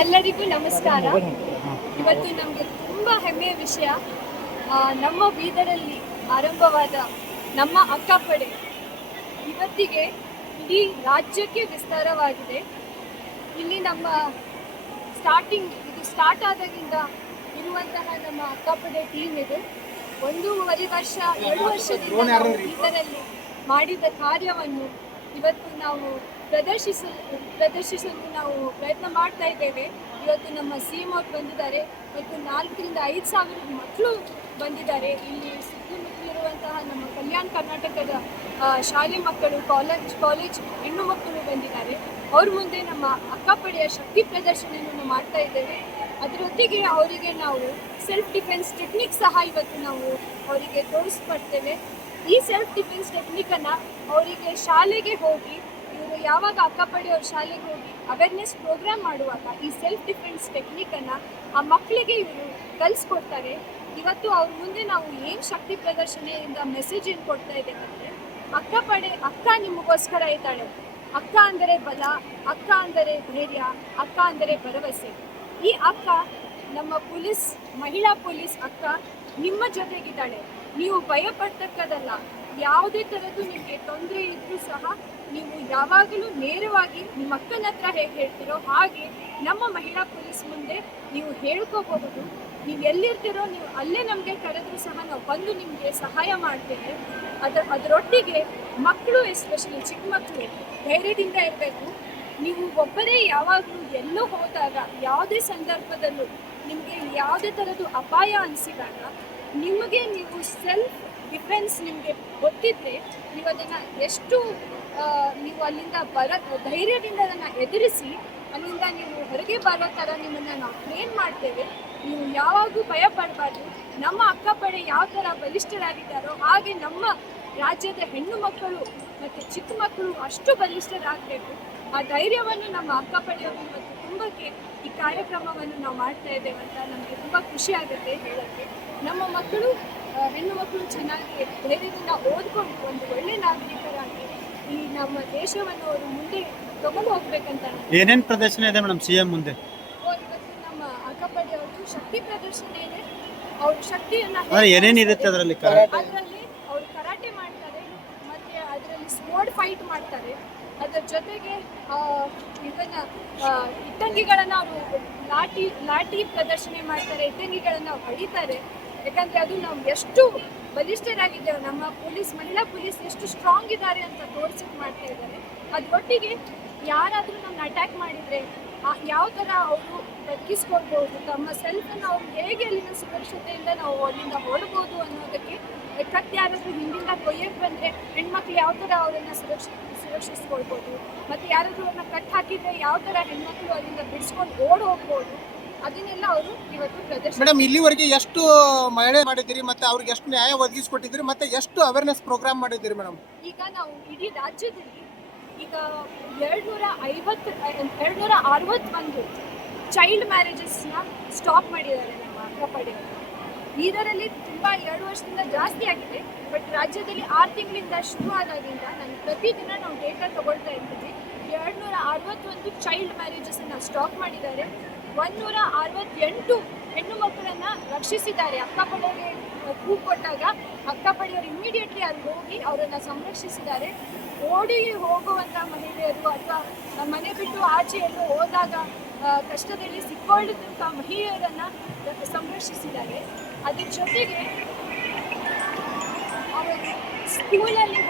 ಎಲ್ಲರಿಗೂ ನಮಸ್ಕಾರ. ಇವತ್ತು ನಮಗೆ ತುಂಬ ಹೆಮ್ಮೆಯ ವಿಷಯ, ನಮ್ಮ ಬೀದರಲ್ಲಿ ಆರಂಭವಾದ ನಮ್ಮ ಅಕ್ಕಪಡೆ ಇವತ್ತಿಗೆ ಇಡೀ ರಾಜ್ಯಕ್ಕೆ ವಿಸ್ತಾರವಾಗಿದೆ. ಇಲ್ಲಿ ನಮ್ಮ ಇದು ಸ್ಟಾರ್ಟ್ ಆದಾಗಿಂದ ಇರುವಂತಹ ನಮ್ಮ ಅಕ್ಕಪಡೆ ಟೀಮ್ ಇದು 1.5 ವರ್ಷ 2 ವರ್ಷದಿಂದ ನಾವು ಬೀದರಲ್ಲಿ ಮಾಡಿದ ಕಾರ್ಯವನ್ನು ಇವತ್ತು ನಾವು ಪ್ರದರ್ಶಿಸಲು ನಾವು ಪ್ರಯತ್ನ ಮಾಡ್ತಾ ಇದ್ದೇವೆ. ಇವತ್ತು ನಮ್ಮ CM ಅವರು ಬಂದಿದ್ದಾರೆ ಮತ್ತು 4 ರಿಂದ 5 ಸಾವಿರ ಮಕ್ಕಳು ಬಂದಿದ್ದಾರೆ. ಇಲ್ಲಿ ಸುತ್ತಮುತ್ತಲಿರುವಂತಹ ನಮ್ಮ ಕಲ್ಯಾಣ ಕರ್ನಾಟಕದ ಶಾಲೆ ಮಕ್ಕಳು, ಕಾಲೇಜ್ ಹೆಣ್ಣು ಮಕ್ಕಳು ಬಂದಿದ್ದಾರೆ. ಅವ್ರ ಮುಂದೆ ನಮ್ಮ ಅಕ್ಕಪಡೆಯ ಶಕ್ತಿ ಪ್ರದರ್ಶನವನ್ನು ಮಾಡ್ತಾ ಇದ್ದೇವೆ. ಅದರೊಟ್ಟಿಗೆ ಅವರಿಗೆ ನಾವು ಸೆಲ್ಫ್ ಡಿಫೆನ್ಸ್ ಟೆಕ್ನಿಕ್ ಸಹ ಇವತ್ತು ನಾವು ಅವರಿಗೆ ತೋರಿಸ್ಕೊಡ್ತೇವೆ. ಈ ಸೆಲ್ಫ್ ಡಿಫೆನ್ಸ್ ಟೆಕ್ನಿಕನ್ನು ಅವರಿಗೆ ಶಾಲೆಗೆ ಹೋಗಿ, ಇವರು ಯಾವಾಗ ಅಕ್ಕಪಡೆಯವ್ರ ಶಾಲೆಗೆ ಹೋಗಿ ಅವೇರ್ನೆಸ್ ಪ್ರೋಗ್ರಾಮ್ ಮಾಡುವಾಗ ಈ ಸೆಲ್ಫ್ ಡಿಫೆನ್ಸ್ ಟೆಕ್ನಿಕನ್ನು ಆ ಮಕ್ಕಳಿಗೆ ಇವರು ಕಲಿಸ್ಕೊಡ್ತಾರೆ. ಇವತ್ತು ಅವ್ರ ಮುಂದೆ ನಾವು ಏನು ಶಕ್ತಿ ಪ್ರದರ್ಶನದಿಂದ ಮೆಸೇಜ್ ಏನು ಕೊಡ್ತಾ ಇದ್ದೇವೆ ಅಂದರೆ, ಅಕ್ಕ ನಿಮಗೋಸ್ಕರ ಇದ್ದಾಳೆ. ಅಕ್ಕ ಅಂದರೆ ಬಲ, ಅಕ್ಕ ಅಂದರೆ ಧೈರ್ಯ, ಅಕ್ಕ ಅಂದರೆ ಭರವಸೆ. ಈ ಅಕ್ಕ ನಮ್ಮ ಮಹಿಳಾ ಪೊಲೀಸ್ ಅಕ್ಕ ನಿಮ್ಮ ಜೊತೆಗಿದ್ದಾಳೆ. ನೀವು ಭಯಪಡ್ತಕ್ಕದಲ್ಲ. ಯಾವುದೇ ಥರದ್ದು ನಿಮಗೆ ತೊಂದರೆ ಇದ್ರೂ ಸಹ ನೀವು ಯಾವಾಗಲೂ ನೇರವಾಗಿ ನಿಮ್ಮ ಅಕ್ಕನ ಹತ್ರ ಹೇಗೆ ಹೇಳ್ತೀರೋ ಹಾಗೆ ನಮ್ಮ ಮಹಿಳಾ ಪೊಲೀಸ್ ಮುಂದೆ ನೀವು ಹೇಳ್ಕೋಬಹುದು. ನೀವು ಎಲ್ಲಿರ್ತೀರೋ ನೀವು ಅಲ್ಲೇ ನಮಗೆ ಕರೆದ್ರೂ ಸಹ ನಾವು ಬಂದು ನಿಮಗೆ ಸಹಾಯ ಮಾಡ್ತೇವೆ. ಅದರೊಟ್ಟಿಗೆ ಮಕ್ಕಳು, ಎಸ್ಪೆಷಲಿ ಚಿಕ್ಕ ಮಕ್ಕಳು ಧೈರ್ಯದಿಂದ ಇರಬೇಕು. ನೀವು ಒಬ್ಬರೇ ಯಾವಾಗಲೂ ಎಲ್ಲೋ ಹೋದಾಗ, ಯಾವುದೇ ಸಂದರ್ಭದಲ್ಲೂ ನಿಮಗೆ ಯಾವುದೇ ಥರದ್ದು ಅಪಾಯ ಅನಿಸಿದಾಗ ನೀವು ಸೆಲ್ಫ್ ಡಿಫೆನ್ಸ್ ನಿಮಗೆ ಗೊತ್ತಿದ್ದರೆ ನೀವು ಅದನ್ನು ನೀವು ಅಲ್ಲಿಂದ ಧೈರ್ಯದಿಂದ ಅದನ್ನು ಎದುರಿಸಿ ಅಲ್ಲಿಂದ ನೀವು ಹೊರಗೆ ಬರೋ ಥರ ನಿಮ್ಮನ್ನು ನಾವು ಟ್ರೈನ್ ಮಾಡ್ತೇವೆ. ನೀವು ಯಾವಾಗೂ ಭಯ ಪಡಬಾರ್ದು. ನಮ್ಮ ಅಕ್ಕಪಡೆ ಯಾವ ಥರ ಬಲಿಷ್ಠರಾಗಿದ್ದಾರೋ ಹಾಗೆ ನಮ್ಮ ರಾಜ್ಯದ ಹೆಣ್ಣು ಮಕ್ಕಳು ಮತ್ತು ಚಿಕ್ಕ ಮಕ್ಕಳು ಅಷ್ಟು ಬಲಿಷ್ಠರಾಗಬೇಕು. ಆ ಧೈರ್ಯವನ್ನು ನಮ್ಮ ಅಕ್ಕಪಡೆಯವರು ಇವತ್ತು ತುಂಬಕ್ಕೆ ಈ ಕಾರ್ಯಕ್ರಮವನ್ನು ನಾವು ಮಾಡ್ತಾ ಇದ್ದೇವೆ ಅಂತ ನಮಗೆ ತುಂಬ ಖುಷಿ ಆಗುತ್ತೆ ಹೇಳೋಕ್ಕೆ. ನಮ್ಮ ಮಕ್ಕಳು, ಹೆಣ್ಣು ಮಕ್ಕಳು ಚೆನ್ನಾಗಿ ಧೈರ್ಯದಿಂದ ಓದ್ಕೊಂಡು ಒಂದು ಒಳ್ಳೆ ನಾಗರಿಕರಾಗಿ ಈ ನಮ್ಮ ದೇಶವನ್ನು ಅವರು ಮುಂದೆ ತಗೊಂಡು ಹೋಗ್ಬೇಕಂತ. ಏನೇನು ಪ್ರದರ್ಶನ ಇದೆ ಮೇಡಮ್ CM ಮುಂದೆ? ಇವತ್ತು ನಮ್ಮ ಅಕ್ಕಪಡೆಯವರು ಶಕ್ತಿ ಪ್ರದರ್ಶನ ಇದೆ. ಅವ್ರ ಶಕ್ತಿಯನ್ನು ಏನೇನಿರುತ್ತೆ ಅದರಲ್ಲಿ ಅವರು ಕರಾಟೆ ಮಾಡ್ತಾರೆ, ಮತ್ತೆ ಅದರಲ್ಲಿ ಸ್ವೋರ್ಡ್ ಫೈಟ್ ಮಾಡ್ತಾರೆ. ಅದರ ಜೊತೆಗೆ ಇಟ್ಟಂಗಿಗಳನ್ನು ಅವರು ಲಾಠಿ ಪ್ರದರ್ಶನ ಮಾಡ್ತಾರೆ, ಇಟ್ಟಂಗಿಗಳನ್ನು ಹೊಡಿತಾರೆ. ಯಾಕಂದರೆ ಅದು ನಾವು ಎಷ್ಟು ಬಲಿಷ್ಠರಾಗಿದ್ದೇವೆ, ನಮ್ಮ ಮಹಿಳಾ ಪೊಲೀಸ್ ಎಷ್ಟು ಸ್ಟ್ರಾಂಗ್ ಇದ್ದಾರೆ ಅಂತ ತೋರಿಸಿದ್ದು ಮಾಡ್ತಾ ಇದ್ದಾರೆ. ಅದರೊಟ್ಟಿಗೆ ಯಾರಾದರೂ ನಮ್ಮನ್ನ ಅಟ್ಯಾಕ್ ಮಾಡಿದರೆ ಯಾವ ಥರ ಅವರು ಬದುಕಿಸ್ಕೊಳ್ಬೋದು, ತಮ್ಮ ಸೆಲ್ಫನ್ನು ಅವ್ರು ಹೇಗೆ ಅಲ್ಲಿನ ಸುರಕ್ಷತೆಯಿಂದ ನಾವು ಅಲ್ಲಿಂದ ಹೊರಡ್ಬೋದು ಅನ್ನೋದಕ್ಕೆ. ಯಾರಾದರೂ ಹಿಂದಿಂದ ಕೊಯ್ಯಕ್ಕೆ ಬಂದರೆ ಹೆಣ್ಮಕ್ಳು ಯಾವ ಥರ ಅವರನ್ನು ಸುರಕ್ಷಿಸ್ಕೊಳ್ಬೋದು, ಮತ್ತು ಯಾರಾದರೂ ಅವ್ರನ್ನ ಕಟ್ ಹಾಕಿದರೆ ಯಾವ ಥರ ಹೆಣ್ಮಕ್ಳು ಅಲ್ಲಿಂದ ಬಿಡಿಸ್ಕೊಂಡು ಹೋಗ್ಬೋದು, ಅದನ್ನೆಲ್ಲ ಅವರು ಇವತ್ತು ಪ್ರದರ್ಶನ. ಮೇಡಮ್, ಇಲ್ಲಿವರೆಗೆ ಎಷ್ಟು ಮಹಿಳೆ ಮಾಡಿದ್ದೀರಿ, ಮತ್ತೆ ಅವ್ರಿಗೆ ಎಷ್ಟು ನ್ಯಾಯ ಒದಗಿಸ್ಕೊಟ್ಟಿದ್ದೀರಿ, ಮತ್ತೆ ಎಷ್ಟು ಅವೇರ್ನೆಸ್ ಪ್ರೋಗ್ರಾಮ್ ಮಾಡಿದ್ದೀರಿ ಮೇಡಮ್? ಈಗ ನಾವು ಇಡೀ ರಾಜ್ಯದಲ್ಲಿ ಈಗ 261 ಚೈಲ್ಡ್ ಮ್ಯಾರೇಜಸ್ನ ಸ್ಟಾಪ್ ಮಾಡಿದ್ದಾರೆ ನಮ್ಮ ಅಕ್ಕಪಡೆಯವರು. ಇದರಲ್ಲಿ ತುಂಬ 2 ವರ್ಷದಿಂದ ಜಾಸ್ತಿ ಆಗಿದೆ. ಬಟ್ ರಾಜ್ಯದಲ್ಲಿ 6 ತಿಂಗಳಿಂದ ಶುರು ಆದಾಗಿಂದ ಪ್ರತಿದಿನ ನಾವು ಡೇಟಾ ತಗೊಳ್ತಾ ಇರ್ತೀವಿ. 261 ಚೈಲ್ಡ್ ಮ್ಯಾರೇಜಸ್ಸನ್ನು ಸ್ಟಾಪ್ ಮಾಡಿದ್ದಾರೆ. 168 ಹೆಣ್ಣು ಮಕ್ಕಳನ್ನು ರಕ್ಷಿಸಿದ್ದಾರೆ. ಅಕ್ಕಪಡೆಗೆ ಕೂಗು ಕೊಟ್ಟಾಗ ಅಕ್ಕಪಡೆಯವರು ಇಮ್ಮಿಡಿಯೇಟ್ಲಿ ಅಲ್ಲಿ ಹೋಗಿ ಅವರನ್ನು ಸಂರಕ್ಷಿಸಿದ್ದಾರೆ. ಓಡಿ ಹೋಗುವಂಥ ಮಹಿಳೆಯರು ಅಥವಾ ಮನೆ ಬಿಟ್ಟು ಆಚೆ ಎಲ್ಲೋ ಹೋದಾಗ ಕಷ್ಟದಲ್ಲಿ ಸಿಕ್ಕೊಳ್ಳಿದಂಥ ಮಹಿಳೆಯರನ್ನು ಸಂರಕ್ಷಿಸಿದ್ದಾರೆ. ಅದ್ರ ಜೊತೆಗೆ ಅವರು ಸ್ಕೂಲಲ್ಲಿ